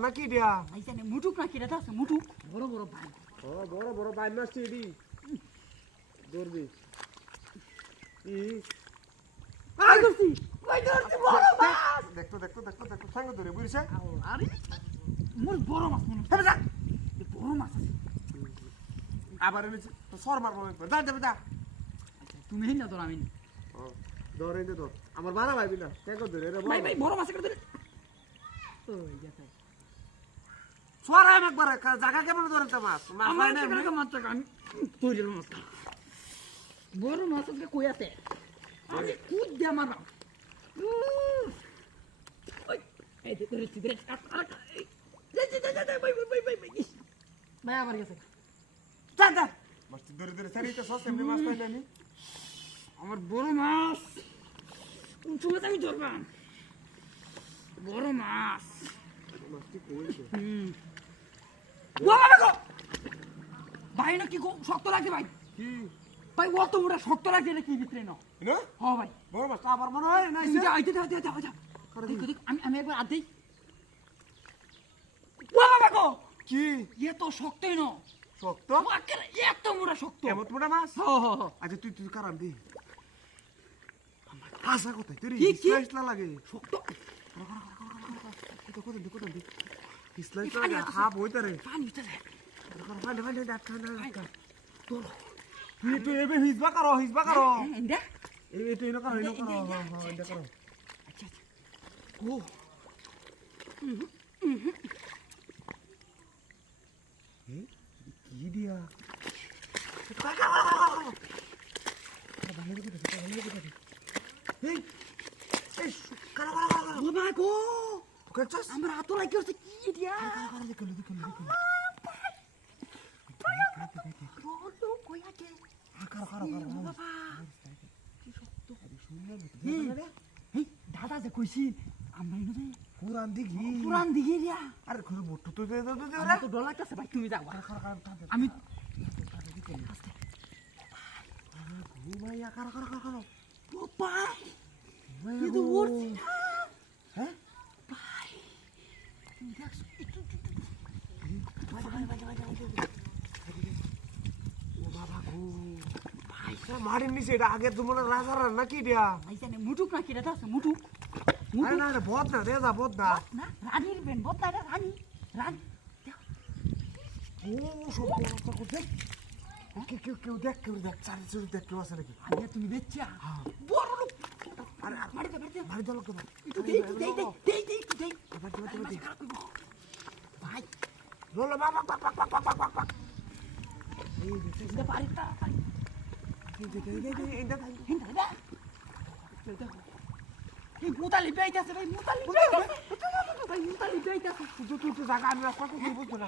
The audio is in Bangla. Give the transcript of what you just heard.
নাকি দিয়া ভাই জানে মুটুক না কিরা আছে মুটুক বড় বড় ভাই ও বড় বড় বাইন মাছ এডি দৌড়বি ই আই করছি কই ধরছি বড় মাছ দেখতো সঙ্গ ধরে বুঝছে আরে মোর বড় মাছ মনে হবে যা বড় মাছ আছে আবার এনে তো সর মারবো যা যাবে যা তুমি হেন না তোর আমি ও ধরে দে তো আমার বাড়া ভাইবি না সঙ্গ ধরে রে ভাই ভাই বড় মাছ করে ধরে ওই দেখো সোয়ারা একবার জায়গা কেমন ধরতে মাছ মাছ আমার নাই না টাকা মাছ আমি তৈরি মাছ বড় মাছ আছে কই আছে আমি কুদ দিয়া মারলাম ওই এই যে ধরে ধরে ভাই আবার গেছে যা মাছ ধরে সারি তো সস এমনি মাছ পাইলে নি আমার বড় মাছ কোন সময় আমি ধরবাম বড় মাছ মাছটি কইছে বাবা গো ভাই না কি গো শক্ত লাগছে ভাই কি ভাই অত মোটা শক্ত লাগছে নাকি ভিতরে না না হ্যাঁ ভাই বড় মাছ আবার মনে হয় না আইতে আমি একবার আদ দেই বাবা গো কি এ তো শক্তই না শক্ত আকের এত মোটা শক্ত এমন মোটা মাছ হ্যাঁ আচ্ছা তুই কারাম দি হাসা কোথায় তুই কি? ইসলা লাগে শক্ত কোথায় দি ইসলা লাগে হাফ হইতা রে পানি চলে ফান্ডে ডাক তোর তুই তো এবে হিজবা করো এন্ডা এই তো ইনো করো হ্যাঁ এটা করো আচ্ছা আচ্ছা ও কি দিয়া বাবা গো করছস আমার হাত লাগি হচ্ছে কি দিয়া রোলো কই আছে বাবা কি শক্ত এই দাদা যে কইছি আমরা ইনো পুরান দিঘি পুরান দিকে দিয়া আরে ঘরে মোটু তো দে আমার তো ডর লাগতেছে ভাই তুমি যাও আমি ঘুমাইয়া কারো ও ভাই ಇದು ಓಡ್ಸಿ হ্যাঁ ভাই তুমি দেখছো ও বাবা গো ভাই মারিন নিছে এটা আগে তোমার রাজা রান্না কি দিয়া ভাই জানে মুটুক না কিরা আছে মুটুক আরে না রে বদ না রেজা বদ না না রানীর বেন বদলা রে রানী রানী ও সব অবস্থা করতে কেউ দেখ চারি চুরি দেখ কেউ আছে নাকি আগে তুমি বেচ্চা বড় লোক আরে মারি দল কেন একটু দেই ভাই বলো বাবা পাক এই এটা পারিটা এই দেখ এই মুতালি বেইতাছে ভাই মুতালি বেইতাছে তুই জায়গা আমি রাস্তা করতে বুঝছো না